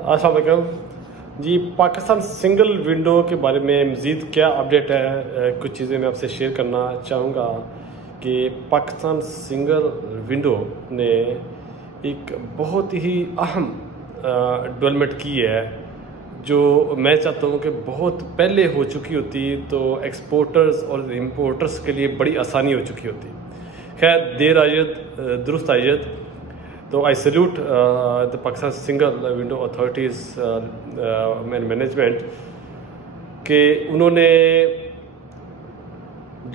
अस्सलाम वालेकुम जी। Pakistan single window के बारे में मज़ीद क्या अपडेट है, कुछ चीज़ें मैं आपसे शेयर करना चाहूँगा कि पाकिस्तान सिंगल विंडो ने एक बहुत ही अहम डेवलपमेंट की है, जो मैं चाहता हूँ कि बहुत पहले हो चुकी होती तो एक्सपोर्टर्स और इम्पोर्टर्स के लिए बड़ी आसानी हो चुकी होती। खैर देर आयत दुरुस्त आयत। तो I salute the Pakistan single window authorities management के उन्होंने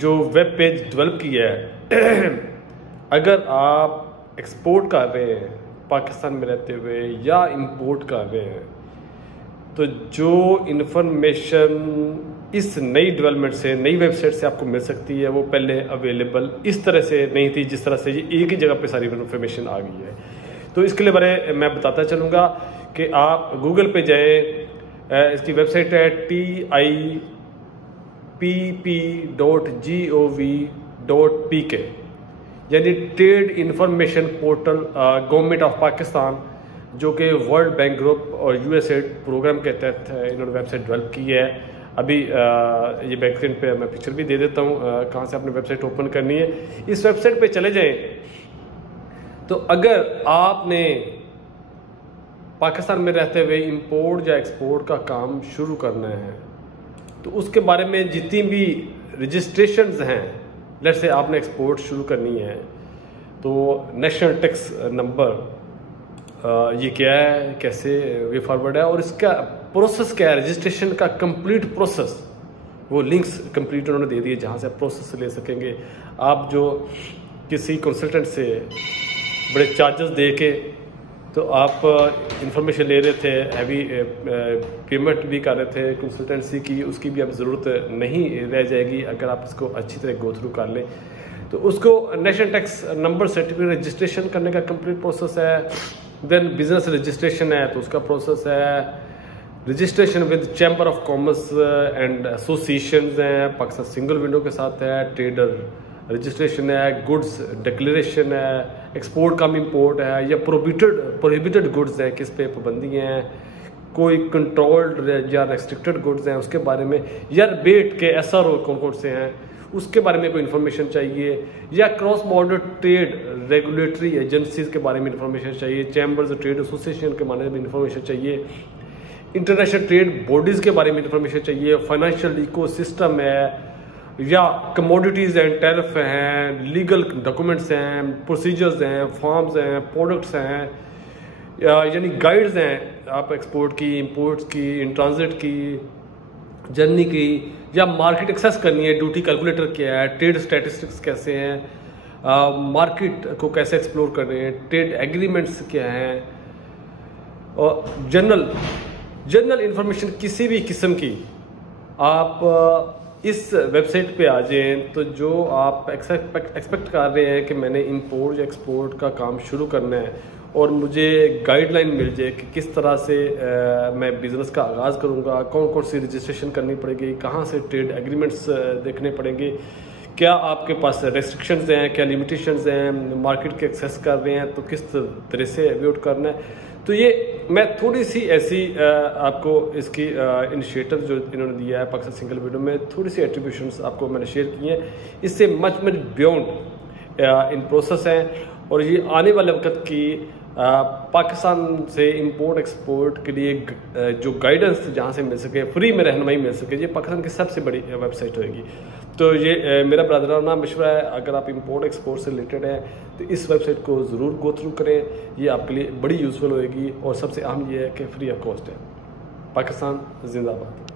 जो वेब पेज डेवलप किया है अगर आप एक्सपोर्ट कर रहे हैं पाकिस्तान में रहते हुए या इंपोर्ट कर रहे हैं, तो जो इन्फॉर्मेशन इस नई डेवलपमेंट से, नई वेबसाइट से आपको मिल सकती है, वो पहले अवेलेबल इस तरह से नहीं थी जिस तरह से ये एक ही जगह पे सारी इन्फॉर्मेशन आ गई है। तो इसके लिए बारे मैं बताता चलूँगा कि आप गूगल पे जाएं, इसकी वेबसाइट है TIPP.gov.pk, यानी trade information portal government of Pakistan, जो कि वर्ल्ड बैंक ग्रुप और USAID प्रोग्राम के तहत इन्होंने वेबसाइट डेवलप की है। अभी ये बैक स्क्रीन पे मैं पिक्चर भी दे देता हूँ कहाँ से आपने वेबसाइट ओपन करनी है। इस वेबसाइट पे चले जाएं, तो अगर आपने पाकिस्तान में रहते हुए इंपोर्ट या एक्सपोर्ट का काम शुरू करना है, तो उसके बारे में जितनी भी रजिस्ट्रेशंस हैं, लेट्स से आपने एक्सपोर्ट शुरू करनी है, तो नेशनल टैक्स नंबर ये क्या है, कैसे वे फॉरवर्ड है और इसका प्रोसेस क्या है, रजिस्ट्रेशन का कंप्लीट प्रोसेस, वो लिंक्स कंप्लीट उन्होंने दे दिए जहाँ से आप प्रोसेस ले सकेंगे। आप जो किसी कंसल्टेंट से बड़े चार्जेस दे के तो आप इंफॉर्मेशन ले रहे थे, हैवी पेमेंट भी कर रहे थे कंसल्टेंसी की, उसकी भी अब ज़रूरत नहीं रह जाएगी अगर आप इसको अच्छी तरह गो थ्रू कर लें। तो उसको national tax number certificate registration करने का कंप्लीट प्रोसेस है। देन बिजनेस रजिस्ट्रेशन है तो उसका प्रोसेस है। Registration with chamber of commerce and associations हैं, पाकिस्तान सिंगल विंडो के साथ है। ट्रेडर रजिस्ट्रेशन है, गुड्स डिक्लेरेशन है, एक्सपोर्ट कम इंपोर्ट है या प्रोहिबिटेड गुड्स हैं, किस पे पाबंदी हैं, कोई कंट्रोल्ड या रेस्ट्रिक्टेड गुड्स हैं उसके बारे में, या बेट के SRO कौन कौन से हैं उसके बारे में कोई इन्फॉर्मेशन चाहिए, या cross border trade regulatory agencies के बारे में इन्फॉर्मेशन चाहिए, चैम्बर्स ट्रेड एसोसिएशन के बारे में इन्फॉर्मेशन चाहिए, इंटरनेशनल ट्रेड बॉडीज़ के बारे में इन्फॉर्मेशन चाहिए, फाइनेंशियल इकोसिस्टम है, या कमोडिटीज़ हैं, टैरिफ हैं, लीगल डॉक्यूमेंट्स हैं, प्रोसीजर्स हैं, फॉर्म्स हैं, प्रोडक्ट्स हैं, यानी गाइड्स हैं आप एक्सपोर्ट की, इंपोर्ट्स की, इन ट्रांजिट की, जर्नी की, या मार्केट एक्सेस करनी है, ड्यूटी कैलकुलेटर क्या है, ट्रेड स्टैटिस्टिक्स कैसे हैं, मार्केट को कैसे एक्सप्लोर कर रहे हैं, ट्रेड एग्रीमेंट्स क्या हैं, और जनरल इंफॉर्मेशन किसी भी किस्म की आप इस वेबसाइट पे आ जाएं, तो जो आप एक्सपेक्ट कर रहे हैं कि मैंने इंपोर्ट या एक्सपोर्ट का काम शुरू करना है और मुझे गाइडलाइन मिल जाए कि किस तरह से मैं बिज़नेस का आगाज़ करूंगा, कौन कौन सी रजिस्ट्रेशन करनी पड़ेगी, कहाँ से ट्रेड एग्रीमेंट्स देखने पड़ेंगे, क्या आपके पास रेस्ट्रिक्शंस हैं, क्या लिमिटेशंस हैं, मार्केट के एक्सेस कर रहे हैं तो किस तरह से एवॉइड करना है। तो ये मैं थोड़ी सी ऐसी आपको इसकी इनिशिएटिव जो इन्होंने दिया है पाकिस्तान सिंगल विंडो में, थोड़ी सी एट्रीब्यूशंस आपको मैंने शेयर की हैं। इससे मच बियॉन्ड इन प्रोसेस हैं और ये आने वाले वक्त की पाकिस्तान से इंपोर्ट एक्सपोर्ट के लिए जो गाइडेंस जहाँ से मिल सके, फ्री में रहनुमाई मिल सके, ये पाकिस्तान की सबसे बड़ी वेबसाइट होगी। तो ये मेरा ब्रदराना मशवरा है, अगर आप इंपोर्ट एक्सपोर्ट से रिलेटेड हैं तो इस वेबसाइट को ज़रूर गो थ्रू करें, ये आपके लिए बड़ी यूज़फुल होएगी और सबसे अहम ये है कि फ्री ऑफ कॉस्ट है। पाकिस्तान जिंदाबाद।